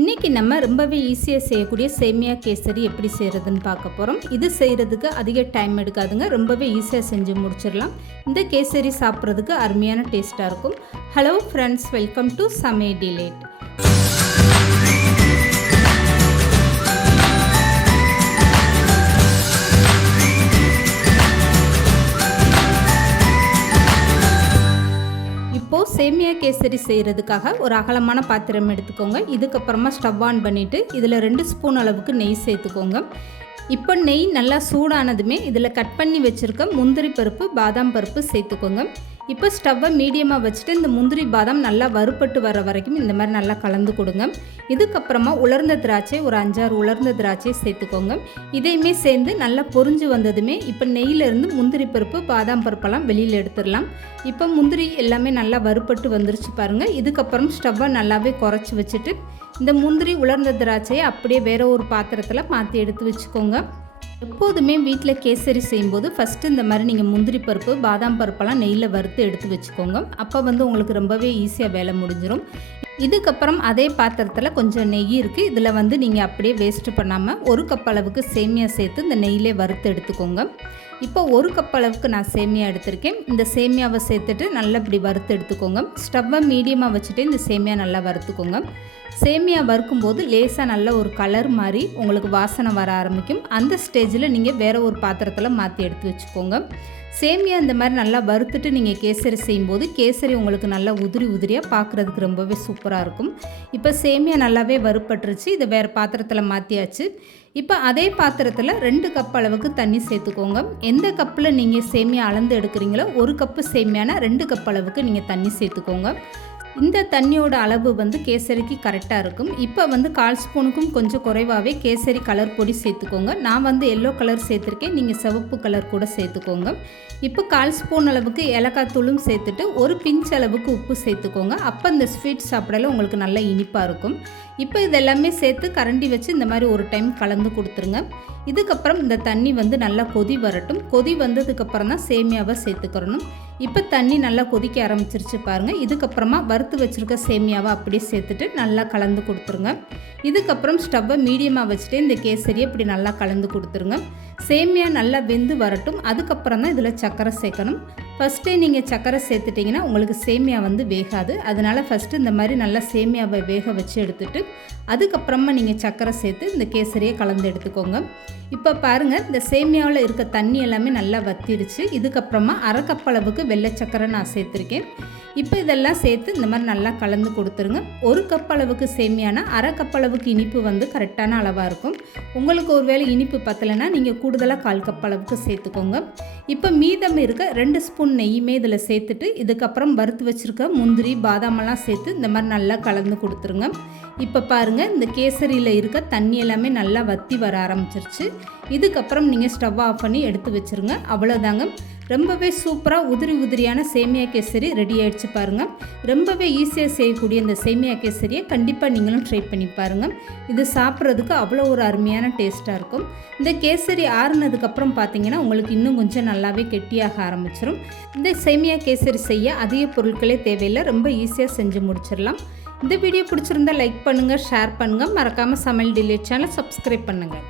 இன்றைக்கி நம்ம ரொம்பவே ஈஸியாக செய்யக்கூடிய சேமியா கேசரி எப்படி செய்கிறதுன்னு பார்க்க போகிறோம் இது செய்கிறதுக்கு அதிக டைம் எடுக்காதுங்க. ரொம்பவே ஈஸியாக செஞ்சு முடிச்சிடலாம். இந்த கேசரி சாப்பிட்றதுக்கு அருமையான டேஸ்ட்டாக இருக்கும். ஹலோ ஃப்ரெண்ட்ஸ் வெல்கம் டு சமே டிலேட் சேமியா கேசரி செய்கிறதுக்காக ஒரு அகலமான பாத்திரம் எடுத்துக்கோங்க. இதுக்கப்புறமா ஸ்டவ் ஆன் பண்ணிவிட்டு இதில் ரெண்டு ஸ்பூன் அளவுக்கு நெய் சேர்த்துக்கோங்க. இப்போ நெய் நல்லா சூடானதுமே இதில் கட் பண்ணி வச்சுருக்க முந்திரி பருப்பு பாதாம் பருப்பு சேர்த்துக்கோங்க. இப்போ ஸ்டவ்வை மீடியமாக வச்சுட்டு இந்த முந்திரி பாதாம் நல்லா வறுப்பட்டு வர வரைக்கும் இந்த மாதிரி நல்லா கலந்து கொடுங்க. இதுக்கப்புறமா உலர்ந்த திராட்சை ஒரு அஞ்சாறு உலர்ந்த திராட்சை சேர்த்துக்கோங்க. இதையுமே சேர்ந்து நல்லா பொரிஞ்சு வந்ததுமே இப்போ நெய்யிலேருந்து முந்திரி பருப்பு பாதாம் பருப்பெல்லாம் வெளியில் எடுத்துடலாம். இப்போ முந்திரி எல்லாமே நல்லா வறுப்பட்டு வந்துருச்சு பாருங்கள் இதுக்கப்புறம் ஸ்டவ்வை நல்லாவே குறைச்சி வச்சுட்டு இந்த முந்திரி உலர்ந்த திராட்சையை அப்படியே வேற ஒரு பாத்திரத்தில் மாற்றி எடுத்து வச்சுக்கோங்க. எப்போதுமே வீட்டில் கேசரி செய்யும்போது ஃபஸ்ட்டு இந்த மாதிரி நீங்கள் முந்திரி பருப்பு பாதாம் பருப்பெல்லாம் நெய்யில் வறுத்து எடுத்து வச்சுக்கோங்க. அப்போ வந்து உங்களுக்கு ரொம்பவே ஈஸியாக வேலை முடிஞ்சிடும் இதுக்கப்புறம் அதே பாத்திரத்தில் கொஞ்சம் நெய் இருக்குது இதில் வந்து நீங்கள் அப்படியே வேஸ்ட்டு பண்ணாமல் ஒரு கப் அளவுக்கு சேமியா சேர்த்து இந்த நெய்யிலே வறுத்து எடுத்துக்கோங்க. இப்போ ஒரு கப் அளவுக்கு நான் சேமியா எடுத்திருக்கேன். இந்த சேமியாவை சேர்த்துட்டு நல்லா இப்படி வறுத்து எடுத்துக்கோங்க. ஸ்டவ்வை மீடியமாக வச்சுட்டு இந்த சேமியா நல்லா வறுத்துக்கோங்க. சேமியா வறுக்கும்போது லேசாக நல்ல ஒரு கலர் மாதிரி உங்களுக்கு வாசனை வர ஆரம்பிக்கும். அந்த ஸ்டேஜில் நீங்கள் வேறு ஒரு பாத்திரத்தில் மாற்றி எடுத்து வச்சுக்கோங்க. சேமியா இந்த மாதிரி நல்லா வறுத்துட்டு நீங்கள் கேசரி செய்யும்போது கேசரி உங்களுக்கு நல்லா உதிரி உதிரியாக பார்க்குறதுக்கு ரொம்பவே சூப்பராக இருக்கும். இப்போ சேமியா நல்லாவே வறுப்பட்டுருச்சு இதை வேறு பாத்திரத்தில் மாற்றியாச்சு இப்போ அதே பாத்திரத்தில் ரெண்டு கப் அளவுக்கு தண்ணி சேர்த்துக்கோங்க. எந்த கப்பில் நீங்கள் சேமியா அளந்து எடுக்கிறீங்களோ ஒரு கப்பு சேமியானா ரெண்டு கப் அளவுக்கு நீங்கள் தண்ணி சேர்த்துக்கோங்க. இந்த தண்ணியோட அளவு வந்து கேசரிக்கு கரெக்டாக இருக்கும். இப்போ வந்து கால் ஸ்பூனுக்கும் கொஞ்சம் குறைவாகவே கேசரி கலர் பொடி சேர்த்துக்கோங்க. நான் வந்து எல்லோ கலர் சேர்த்துருக்கேன். நீங்கள் சிவப்பு கலர் கூட சேர்த்துக்கோங்க. இப்போ கால் ஸ்பூன் அளவுக்கு ஏலக்காய் தூளும் சேர்த்துட்டு ஒரு பிஞ்ச் அளவுக்கு உப்பு சேர்த்துக்கோங்க. அப்போ இந்த ஸ்வீட் சாப்பிடல உங்களுக்கு நல்லா இனிப்பாக இருக்கும். இப்போ இதெல்லாமே சேர்த்து கரண்டி வச்சு இந்த மாதிரி ஒரு டைம் கலந்து கொடுத்துருங்க. இதுக்கப்புறம் இந்த தண்ணி வந்து நல்லா கொதி வரட்டும். கொதி வந்ததுக்கப்புறம் தான் சேமியாவை சேர்த்துக்கிறணும். இப்போ தண்ணி நல்லா கொதிக்க ஆரம்பிச்சிருச்சு பாருங்கள் இதுக்கப்புறமா வறுத்து வச்சுருக்க சேமியாவை அப்படியே சேர்த்துட்டு நல்லா கலந்து கொடுத்துருங்க. இதுக்கப்புறம் ஸ்டவ்வை மீடியமாக வச்சுட்டு இந்த கேசரியை இப்படி நல்லா கலந்து கொடுத்துருங்க. சேமியா நல்லா வெந்து வரட்டும். அதுக்கப்புறம் தான் இதில் சர்க்கரை சேர்க்கணும். ஃபஸ்ட்டே நீங்கள் சக்கரை சேர்த்துட்டிங்கன்னா உங்களுக்கு சேமியா வந்து வேகாது. அதனால் ஃபஸ்ட்டு இந்த மாதிரி நல்லா சேமியாவை வேக வச்சு எடுத்துட்டு அதுக்கப்புறமா நீங்கள் சக்கரை சேர்த்து இந்த கேசரியை கலந்து எடுத்துக்கோங்க. இப்போ பாருங்கள் இந்த சேமியாவில் இருக்க தண்ணி எல்லாமே நல்லா வத்திருச்சு இதுக்கப்புறமா அரை வெள்ளை சக்கரை நான் சேர்த்துருக்கேன். இப்போ இதெல்லாம் சேர்த்து இந்த மாதிரி நல்லா கலந்து கொடுத்துருங்க. ஒரு கப் அளவுக்கு சேமியானா அரை கப் அளவுக்கு இனிப்பு வந்து கரெக்டான அளவாக இருக்கும். உங்களுக்கு ஒரு வேளை இனிப்பு பத்தலைன்னா நீங்கள் கூடுதலாக கால் கப் அளவுக்கு சேர்த்துக்கோங்க. இப்போ மீதம் இருக்க ரெண்டு ஸ்பூன் நெய்யுமே இதில் சேர்த்துட்டு இதுக்கப்புறம் வறுத்து வச்சுருக்க முந்திரி பாதாமெல்லாம் சேர்த்து இந்த மாதிரி நல்லா கலந்து கொடுத்துருங்க. இப்போ பாருங்கள் இந்த கேசரியில் இருக்க தண்ணி எல்லாமே நல்லா வத்தி வர ஆரம்பிச்சிருச்சு. இதுக்கப்புறம் நீங்கள் ஸ்டவ் ஆஃப் பண்ணி எடுத்து வச்சுருங்க. அவ்வளோதாங்க ரொம்பவே சூப்பராக உதிரி உதிரியான சேமியா கேசரி ரெடி ஆகிடுச்சு பாருங்கள் ரொம்பவே ஈஸியாக செய்யக்கூடிய இந்த சேமியா கேசரியை கண்டிப்பாக நீங்களும் ட்ரை பண்ணி பாருங்கள் இது சாப்பிட்றதுக்கு அவ்வளோ ஒரு அருமையான டேஸ்ட்டாக இருக்கும். இந்த கேசரி ஆறுனதுக்கப்புறம் பார்த்தீங்கன்னா உங்களுக்கு இன்னும் கொஞ்சம் நல்லாவே கெட்டியாக ஆரம்பிச்சிடும் இந்த சேமியா கேசரி செய்ய அதிக பொருட்களே தேவையில்லை. ரொம்ப ஈஸியாக செஞ்சு முடிச்சிடலாம். இந்த வீடியோ பிடிச்சிருந்தா லைக் பண்ணுங்கள் ஷேர் பண்ணுங்கள் மறக்காமல் சமையல் டிலே சேனல் சப்ஸ்கிரைப் பண்ணுங்கள்